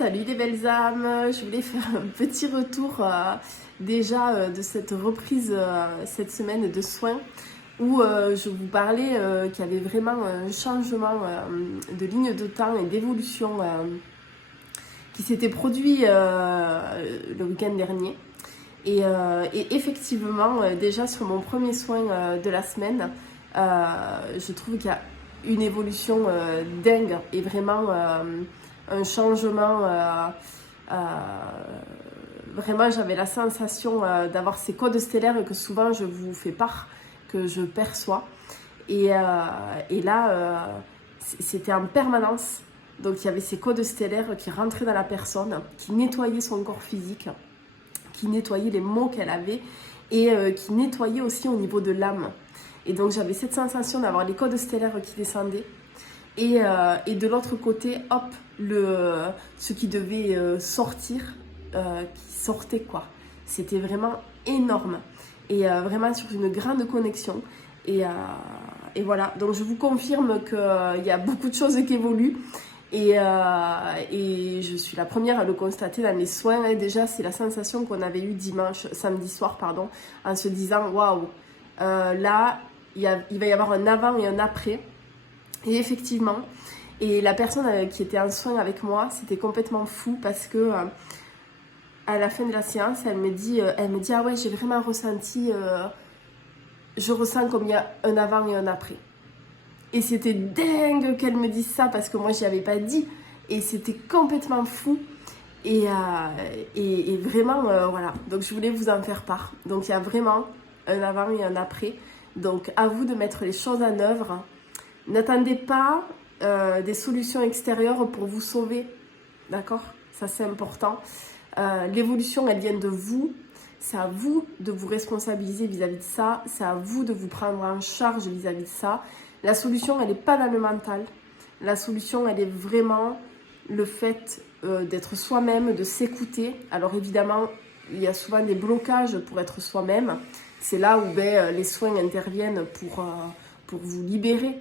Salut les belles âmes, je voulais faire un petit retour déjà de cette reprise cette semaine de soins où je vous parlais qu'il y avait vraiment un changement de ligne de temps et d'évolution qui s'était produit le week-end dernier. Et effectivement, déjà sur mon premier soin de la semaine, je trouve qu'il y a une évolution dingue et vraiment un changement. Vraiment, j'avais la sensation d'avoir ces codes stellaires que souvent je vous fais part, que je perçois. Et là, c'était en permanence. Donc il y avait ces codes stellaires qui rentraient dans la personne, qui nettoyaient son corps physique, qui nettoyait les maux qu'elle avait et qui nettoyait aussi au niveau de l'âme. Et donc j'avais cette sensation d'avoir les codes stellaires qui descendaient et de l'autre côté, hop, ce qui devait sortir, qui sortait quoi. C'était vraiment énorme et vraiment sur une grande connexion. Et voilà, donc je vous confirme qu'il y a beaucoup de choses qui évoluent. Et je suis la première à le constater dans les soins. Et déjà, c'est la sensation qu'on avait eue samedi soir, en se disant waouh, là, il va y avoir un avant et un après. Et effectivement, et la personne qui était en soin avec moi, c'était complètement fou parce que à la fin de la séance, elle me dit ah ouais, j'ai vraiment ressenti, je ressens comme il y a un avant et un après. Et c'était dingue qu'elle me dise ça parce que moi, j'y avais pas dit. Et c'était complètement fou. Et vraiment, voilà. Donc, je voulais vous en faire part. Donc, il y a vraiment un avant et un après. Donc, à vous de mettre les choses en œuvre. N'attendez pas des solutions extérieures pour vous sauver. D'accord ? Ça, c'est important. L'évolution, elle vient de vous. C'est à vous de vous responsabiliser vis-à-vis de ça. C'est à vous de vous prendre en charge vis-à-vis de ça. La solution, elle n'est pas dans le mental. La solution, elle est vraiment le fait d'être soi-même, de s'écouter. Alors évidemment, il y a souvent des blocages pour être soi-même. C'est là où les soins interviennent pour vous libérer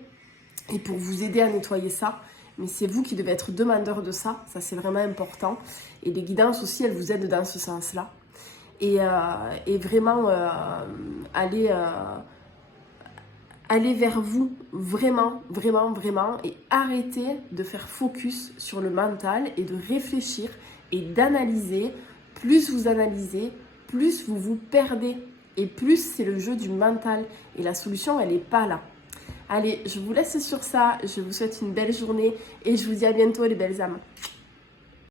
et pour vous aider à nettoyer ça. Mais c'est vous qui devez être demandeur de ça. Ça, c'est vraiment important. Et les guidances aussi, elles vous aident dans ce sens-là. Et vraiment, allez vers vous, vraiment, vraiment, vraiment, et arrêtez de faire focus sur le mental et de réfléchir et d'analyser. Plus vous analysez, plus vous vous perdez. Et plus c'est le jeu du mental. Et la solution, elle n'est pas là. Allez, je vous laisse sur ça. Je vous souhaite une belle journée et je vous dis à bientôt les belles âmes.